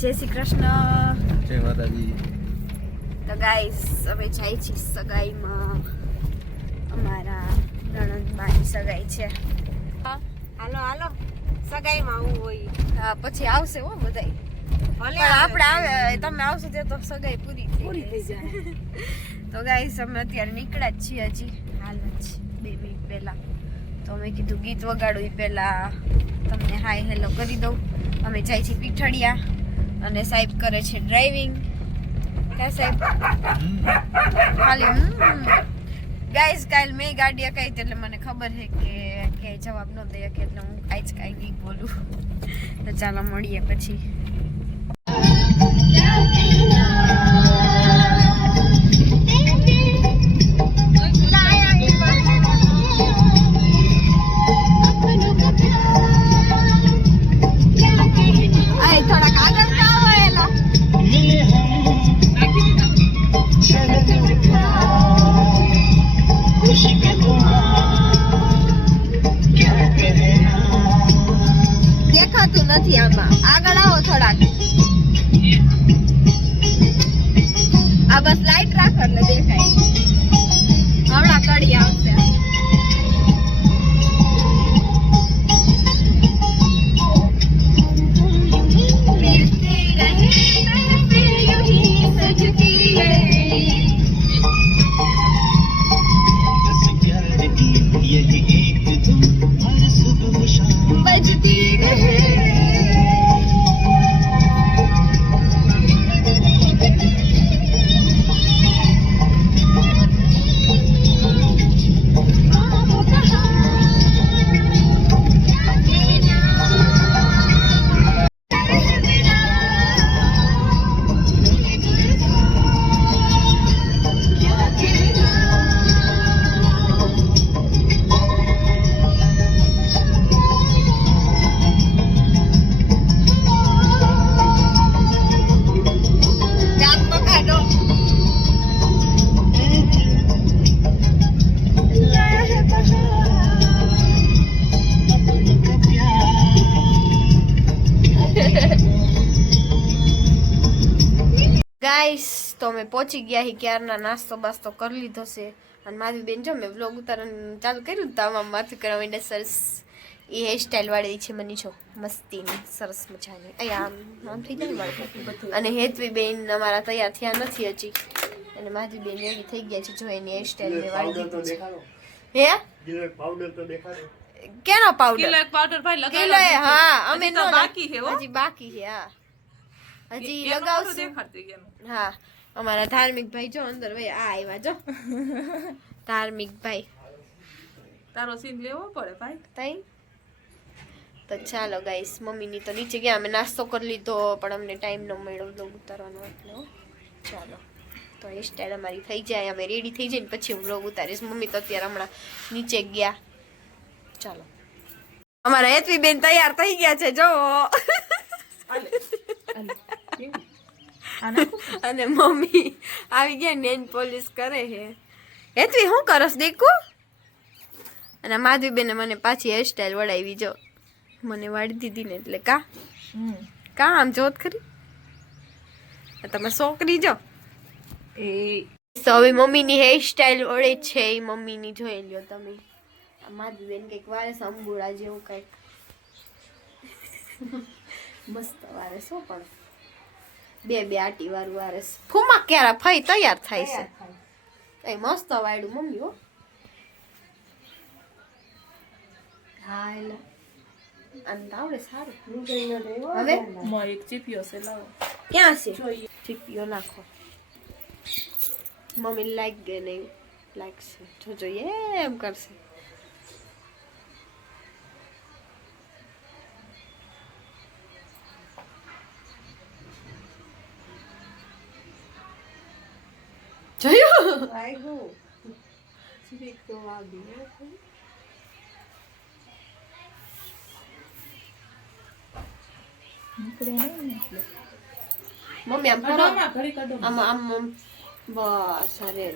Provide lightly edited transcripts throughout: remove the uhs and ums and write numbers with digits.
જય શ્રી કૃષ્ણ, જય માતાજી. તો ગાઈસ અમે જાય છીએ સગાઈમાં. અમારા નણંદબાની સગાઈ છે. હાલો હાલો સગાઈમાં આવું હોય. હા, પછી આવશે હો બધાય. ભલે આપણે આવે, તમે આવશો તે તો સગાઈ પૂરી થઈ જાય. તો ગાઈસ અમે અત્યારે નીકળ્યા જ છીએ, હજી હાલ જ 2 મિનિટ પહેલા. તો અમે કીધું ગીત વગાડું એ પહેલા તમને હાય હેલો કરી દઉં. અમે જાય છીએ પીઠડિયા અને સાહેબ કરે છે ડ્રાઇવિંગ. ક્યાં સાહેબ ખાલી ગાઈસ કાલ મેં ગાડી અકાઈ એટલે મને ખબર છે કે ક્યાંય જવાબ ન દે કે એટલે હું આજ કાંઈ નહીં બોલું. તો ચાલો મળીએ પછી. થોડાક આગળ ના આવેલા દેખાતું નથી આમાં. આગળ આવો થોડાક. આ બસ લાઈટ રાખો એટલે દેખાય. હમણાં કડી આવશે. ગાઈસ તો અમે પહોંચી ગયા હી. ક્યારના નાસ્તો બાસ્તો કરી લીધો છે. અને મારી બેન જો મેં વ્લોગ ઉતારવાનું ચાલુ કર્યું તો આમાં માથું કરવા માંડે. સરસ એ હેરસ્ટાઈલ વાળી છે મની છો મસ્તીની સરસ મજાની. અહીંયા આમ થઈ જાય મારું. અને હેતવી બેન અમારા તૈયાર થયા નથી હજી. અને મારી બેન રેડી થઈ ગયા છે. જો એની હેરસ્ટાઈલ મેં વાળી દીધી છે. હે પાવડર તો દેખાડો. કેનો પાવડર? કિલો એક પાવડર ભાઈ લગાવી કિલો હા અમે તો બાકી છે. હજી બાકી છે. હા હજી લગાવશું. હા અમારા ધાર્મિક ભાઈ જો અંદર ભાઈ આ આવ્યા જો. ધાર્મિક ભાઈ તારો સીન લેવો પડે ભાઈ. તઈ તો ચાલો ગાઈસ મમ્મીની તો નીચે ગયા. અમે નાસ્તો કરી લીધો પણ અમને ટાઈમ ન મળ્યો વ્લોગ ઉતારવાનો એટલે. ચાલો તો એ સ્ટાઈલ અમારી થઈ જાય, અમે રેડી થઈ જાય ને પછી હું વ્લોગ ઉતારીશ. મમ્મી તો અત્યારે હમણાં નીચે ગયા. ચાલો અમારા હેતવી બેન તૈયાર થઈ ગયા છે જો. અને મમ્મી આવી ગયા નેન પોલિશ કરે છે. હેતવી શું કરસ દેખું? અને માધવી બેને મને પાછી હેરસ્ટાઈલ વડાવી જો. મને વાળી દીધી ને એટલે કા આમ જોત ખરી તમે છોકરી જો. તો હવે મમ્મીની હેરસ્ટાઈલ વળે છે એ મમ્મીની જોઈ લ્યો તમે. માધવી બેન કઈક વારે સંબુડા જેવું કઈક મસ્ત વારે શું પણ બે આટી વાળું વારે. ફૂમા ક્યારે ફઈ તૈયાર થાય છે. કઈ મસ્ત વાળું મમ્મી હો. હા એટલે આને આવડે સારું. હવે એક ચીપિયો છે લાવો. ક્યાં છે ચીપિયો? નાખો. મમ્મી લાઈક ગઈ નહીં લાગશે. જોજો એમ કરશે. જોયું? મમ્મી આમ કરો. આમ બસ અરે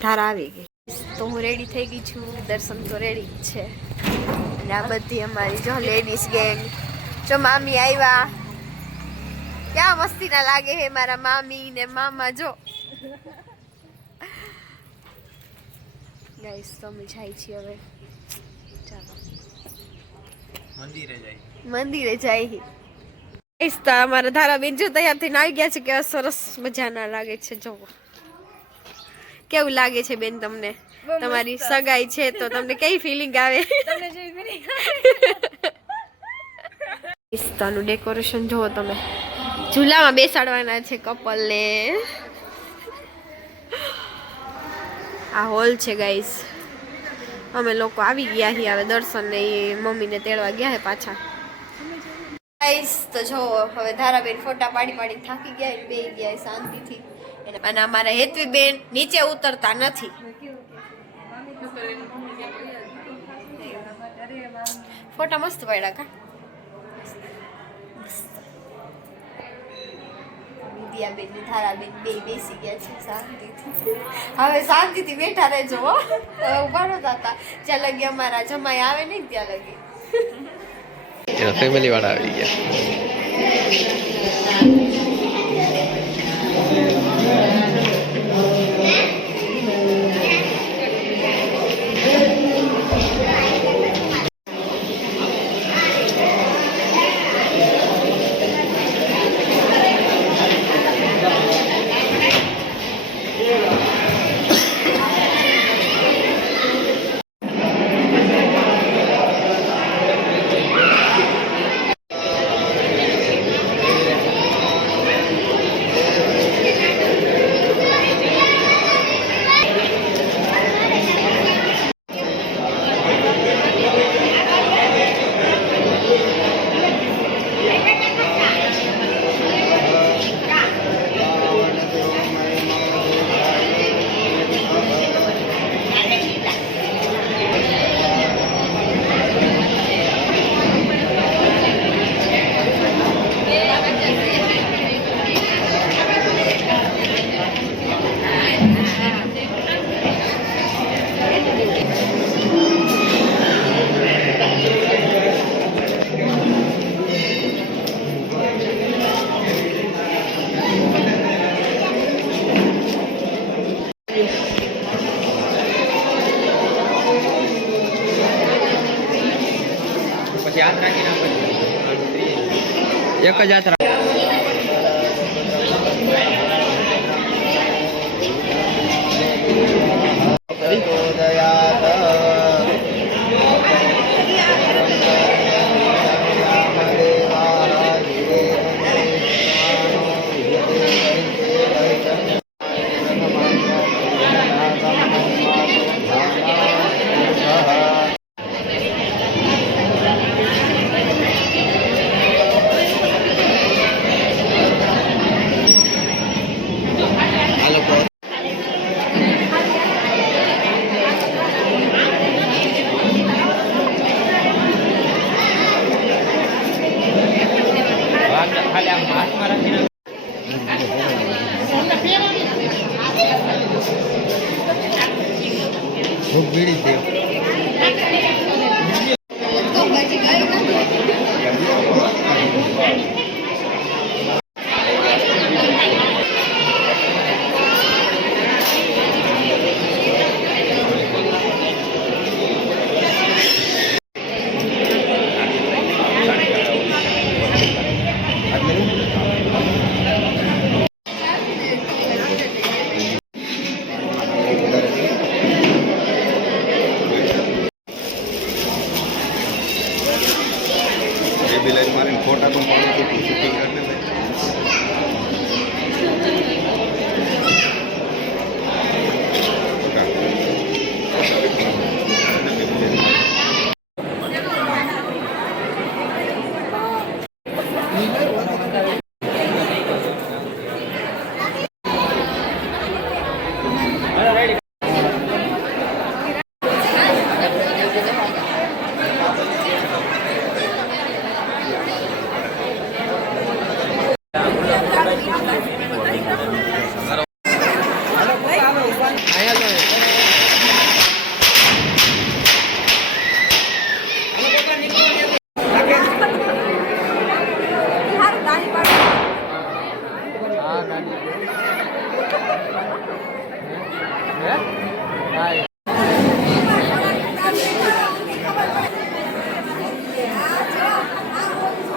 ધાર આવી ગઈ. તો હું રેડી થઈ ગઈ છું. દર્શન તો રેડી જ છે. અને આ બધી અમારી જો લેડીઝ ગેંગ જો મામી આવ્યા, ક્યાં મસ્તી ના લાગે હે મારા મામી ને મામા. જો ગાઈસ તમે જાય છીએ હવે, ચાલો મંદિરે જાય. અમારા ધારાબેન જો તૈયાર થઈને આવી ગયા છે. કેવા સરસ મજાના લાગે છે. જો કેવું લાગે છે બેન તમને? તમારી સગાઈ છે તો તમને કઈ ફિલિંગ આવે? નું ડેકોરેશન જોવો તમે. ઝૂલામાં બેસાડવાના છે કપલ ને. આ હોલ છે ગાઈસ. અમે લોકો આવી ગયા છીએ હવે દર્શન ને મમ્મીને તેડવા ગયા હે પાછા. ગાઈસ તો જો હવે ધારાબેન ફોટા પાડી પાડી થાકી ગયા, બે ગયા શાંતિથી. અને અમારા હેતવી બેન નીચે ઉતરતા નથી. ફોટા મસ્ત પાડ્યા કા. વિદ્યાબેન ને ધારાબેન બે બેસી ગયા છે શાંતિથી. હવે શાંતિથી બેઠા રહેજો. ઉભા નતા હતા જ્યાં લગી અમારા જમાઈ આવે ને ત્યાં લગી. ફેમિલી વાળા આવી ગયા. એક જ યાત્રા. ફોટા પણ શૂટિંગ કરને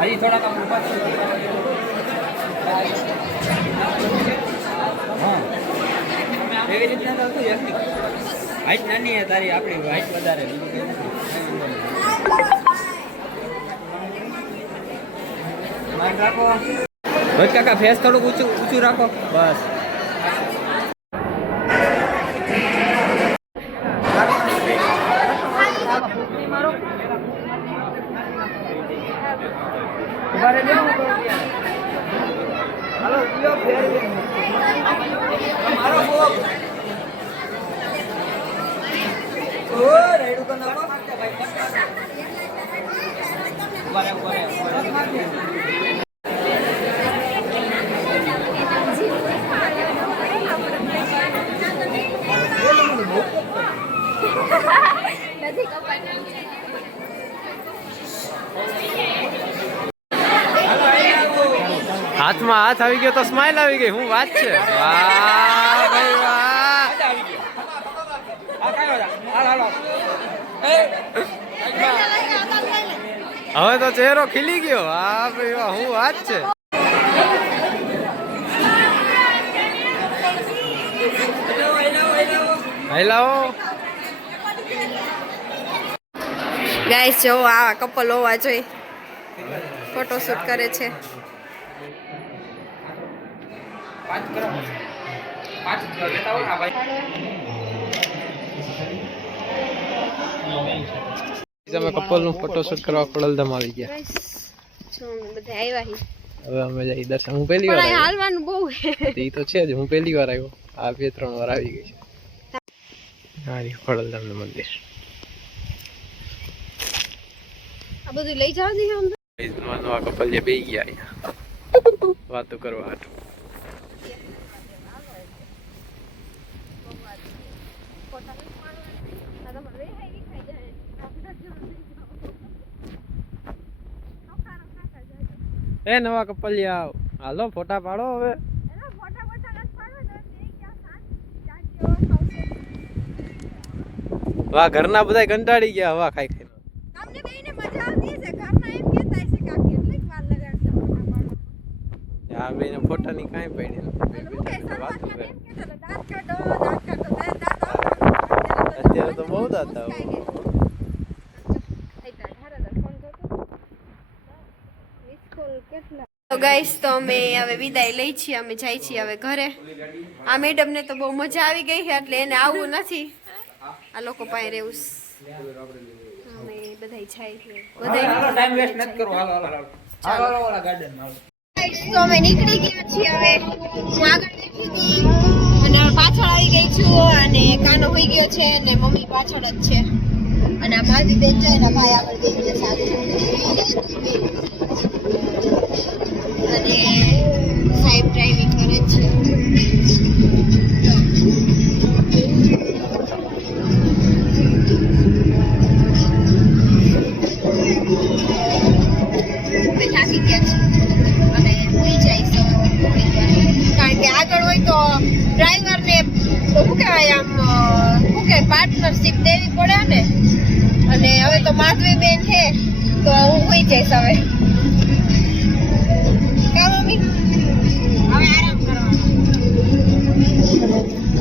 હજી થોડા કામ હા એવી રીતના તો હતું વ્યક્તિ હાઈટ નાની છે તારી આપણી હાઈટ વધારે માઇક રાખો ભજ કાકા ફેસ થોડુંક ઊંચું રાખો બસ હાથમાં હાથ આવી ગયો તો સ્માઈલ આવી ગઈ હું વાત છે વાહ ભાઈ વાહ હવે તો ચહેરો ખીલી ગયો વાહ ભાઈ વાહ હું વાત છે હેલાઓ ગાઈસ જો આવા કપલ હોવા જોઈએ ફોટોશૂટ કરે છે અમે કપલ નું ફોટોશૂટ કરવા ખોડલધામ આવી ગયા બધા આવ્યા હી હવે અમે જઈ દર્શન હું પહેલી વાર હાલવાનું બહુ એ તો છે જ હું પહેલી વાર આવ્યો આ 2-3 વાર આવી ગઈ છે હારી ખોડલધામ નું મંદિર આ બધું લઈ જાવ દી હમ નવા કપલ જે બેહી ગયા અહીંયા વાતો કરવા હાટું એ નવા કપલિયા હાલો ફોટા પાડો હવે વાહ ઘરના બધા કંટાળી ગયા હવા ખાઈ ખાઈને તમને બેયને મજા આવતી છે ઘરના એમ કહેતા છે કે આ કેટલીક વાર લગાડશે ફોટા પાડવા આ બેને ફોટા ની કાંઈ પડી અત્યારે તો બહુ દાતા તો ગાઈસ તો અમે હવે વિદાય લઈ છીએ અમે જાય છીએ હવે ઘરે આ મેડમ ને તો બહુ મજા આવી ગઈ છે એટલે એને આવવું નથી આ લોકો પાસે રહેવું અમે બધાય જાય છે બધાય ટાઈમ વેસ્ટ નથી કરવો હાલો હાલો હાલો હાલો ગાર્ડન માં તો અમે નીકળી ગયા છીએ હવે હું આગળ બેઠી હતી અને પાછળ આવી ગઈ છું અને કાનો હોઈ ગયો છે અને મમ્મી પાછળ જ છે અને આ માજી બેન છે એના ભાઈ આગળ બેસી ગયા સાથે અને સાહેબ ડ્રાઇવિંગ કરે છે અમે થાકી ગયા છીએ અને ભૂલી જઈશ કારણ કે આગળ હોય તો ડ્રાઈવરને શું કહેવાય આમ શું કહેવાય પાર્ટનરશિપ દેવી પડે ને અને હવે તો માધવી બેન છે તો હું હોઈ જઈશ હવે